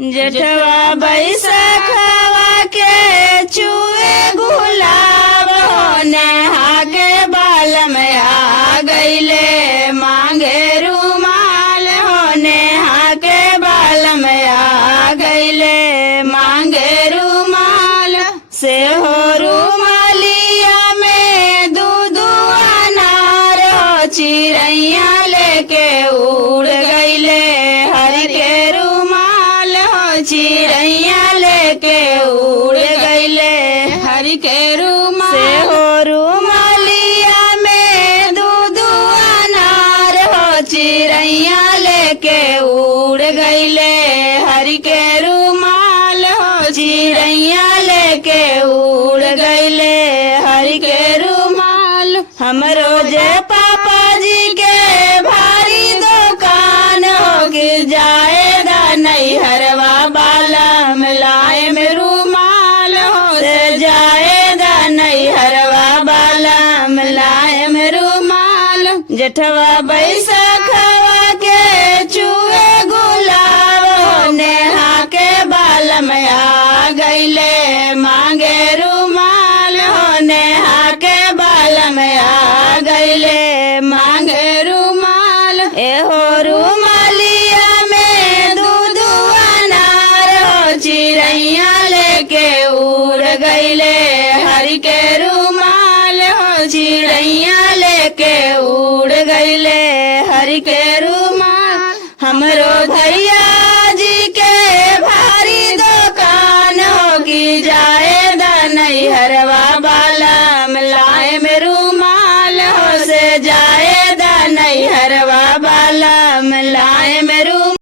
जेठवा बैसखवा के चुए गुलाब होने हाके बाल में आ गईले मांगे रुमाल होने हाके बाल में आ गईले मांगे रुमाल से हो रुमालिया में दूध अनार हो चिड़ैया लेके उड़ गईले हरि के रुमाल हो चिड़ैया लेके उड़ गईले हरि के रुमाल से हो रुमालिया में दूध अनार हो चिड़ैया लेके उड़ गईले हरि के रुमाल हो चिड़ैया लेके उड़ गईले हरि के रुमाल। हमरो जे पापा जी के भारी दुकान हो गिर जाएगा नैहरवा बाला मिलाए में रुमाल हो जाएगा नैहरवा बाला मिलाए में रुमाल। जेठवा बैसखवा के चुए गुलाब होने हाके बाल में आ गईले मांगे रुमाल होने हाके बाल में आ गईले मांगे रुमाल। एहो रुमालिया में दूध अनार हो चिड़ैया लेके उड़ गईले हरि के रुमाल हो चिड़ैया लेके उड़ गईले हरि के रुमाल। हमरो धैया